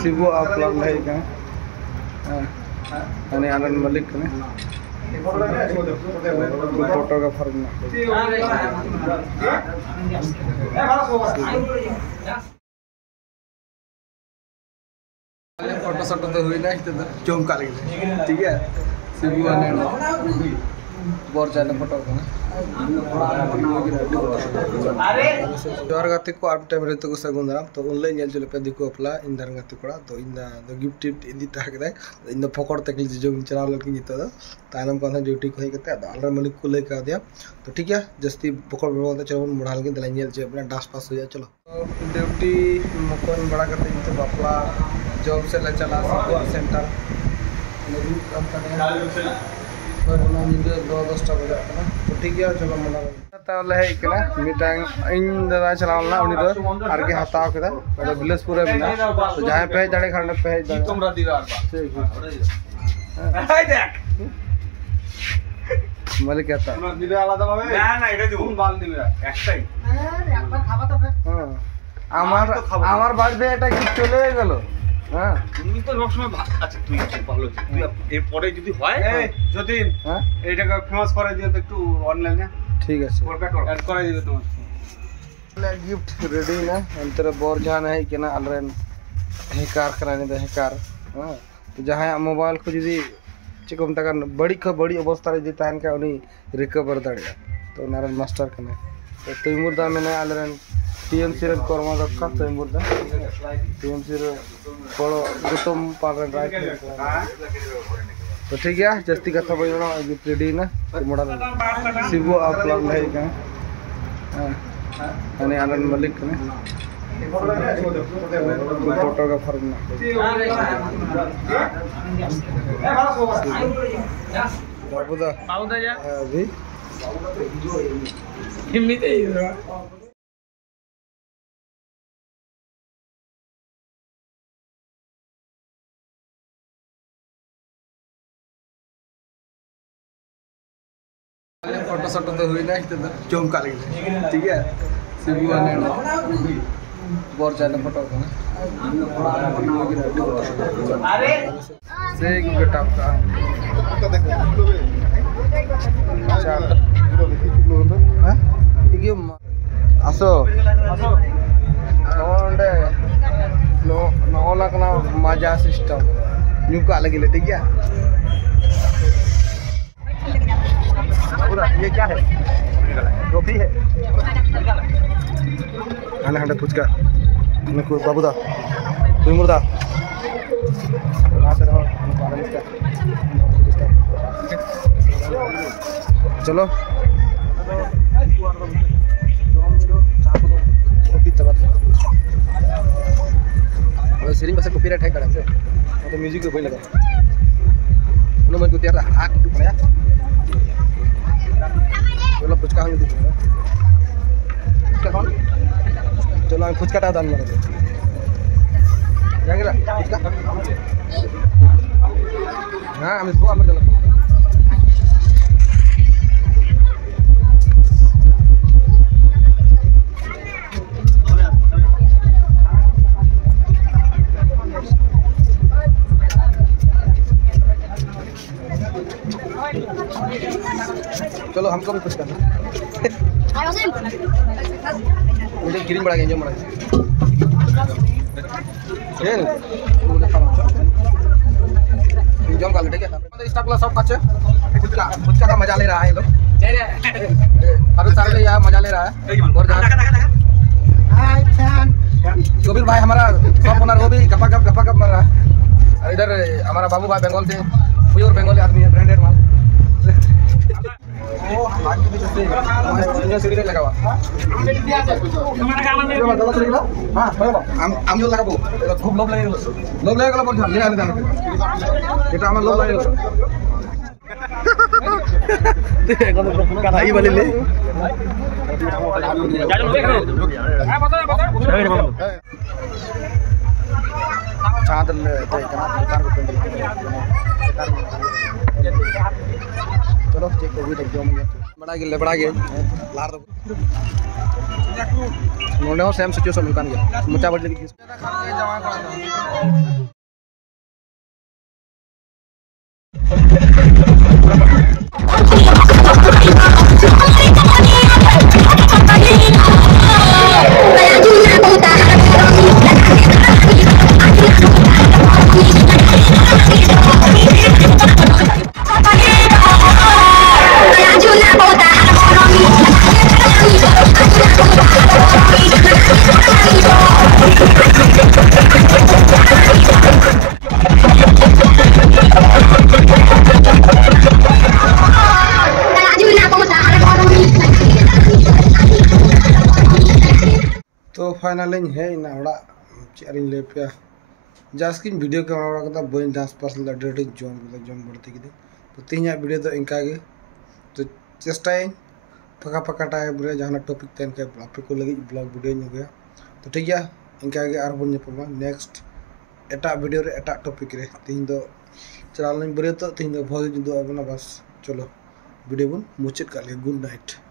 Sibu upload lagi kan? Ini Alan Malik kan? Fotografer na. Photo shot तो हुई ना इतना चौंका लगे ठीक है सिबू ने बोर जाने फोटो को अरे जोर गाती को आप टाइम रहते को सगुंदरा तो ऑनलाइन जेल चले पे दिको अपला इंदर गाती कोड़ा तो इंदा द गिफ्ट इंदी ताक दे इंदा पकड़ तकली जो चला लकी नितो तानम को ड्यूटी को ही करते आलर मलिक को लेके आ दिया तो ठीक है जस्ती पकड़ बोलते चलो मुड़ाल के दलाइन जेल से अपना डास पास हो जाए चलो ड्यूटी मकोन बड़ा करते तो बापला जॉब से ले चला सब सेंटर दो-10 बजे तो ठीक है चलो मना ताले है इकना मिटांग इन दादा चलावला उनी दो आर के हताव केदा तो बिलेसपुर में ना तो जहां पे जाड़े खड़ने पे तुमरा दीवार ठीक है हाय देख मालिक कहता दिबे आलादा भाবে না না এটা দিউন বাল দিবে একটাই আরে একবার খাবা তো হ্যাঁ আমার বাড়িতে এটা কি চলে গেল হ্যাঁ তুমি তো সব সময় আচ্ছা তুই খুব ভালো তুই এর পরে যদি হয় এই যদি হ্যাঁ এইটাকে ফেমাস করে দিও তো একটু অনলাইনে ঠিক আছে অ্যাড করে দিও তোমার गिफ्ट रेडी ना अंतर बोर जहां है कि ना अलरेन हेकार कराने दे हेकार हां तो जहां मोबाइल को यदि चिकम तक बड़ी अवस्था रे तान का उनी रिकवर दाड़िया तो नारायण मास्टर कने तो तैमुरदा में अलरेन टीएमसी रे कर्मा दक्का तैमुरदा टीएमसी रे बड़ो गौतम पारन राइट तो ठीक है जस्ती कथा बोलना गिफ्ट रेडी ना मोड़ा सिबू अपलोड है का अनि आनंद मलिक ने फोटोग्राफर ना बाबूदा जा अभी हिम्मत है फोटो शॉट तो हुई ना इतना चौंका लगे ठीक है सिबू ने बोर जाने फोटो को अरे से बेटा का हां ये आसो नोंडे नो लगना मजा सिस्टम न्यूका लगे ठीक है ये क्या है टोपी है खाना खाना फुचका बाबूदा तैमुरदा चलो सीरिंग बस कॉपीराइट है करेंगे तो म्यूजिक को कोई लगा उन्होंने मुझे दिया हाथ टूट गया चलो फुचका हम चलो हम फुचका दान मारो जाएंगे ना फुचका हाँ हम इसको अमर चलो चलो हमको भी कुछ करना मुझे किरिंग बड़ा एंजॉय बड़ा ये एंजॉय कर ठीक है स्टाफ क्लास सब काचे फुचका का मजा ले रहा है ये लोग हर साल ये मजा ले रहा है और गोविंद भाई हमारा सब ओनर वो भी गपा गप मर रहा है इधर हमारा बाबू भाई बंगाल से प्योर बंगाली आदमी है ब्रांडेड माल ओ बाकी भी जैसे सीढ़ी लगा हुआ हां हम जो लगाबो खूब लोभ लगेगा बोल ले आने जाने এটা আমার লোভ লাগে এখন কথাই বলিলে चादर चलो चेक हो गई बड़ा गे लार नोडे हो सेम सिचुएशन नुकान गे मोचा बड़ लगी जमा करा दो तो फाइनल है ना ओड़ा चेरिंग ले पे जस्ट किन वीडियो के बना कदा बइन 10% अड्रेट जॉन बढ़ते की तो तीन वीडियो तो इनका गे तो चेष्टाएं पका टाइम रे जहां टॉपिक तन के आपे को लगी ब्लॉग वीडियो नुगे तो ठीक है इनका गे आर बन पमा नेक्स्ट एटा वीडियो रे एटा टॉपिक रे तीन दो चला बरे तो तीन दो भोज जुदो बस चलो वीडियो बन मुचाद का गुड नाइट।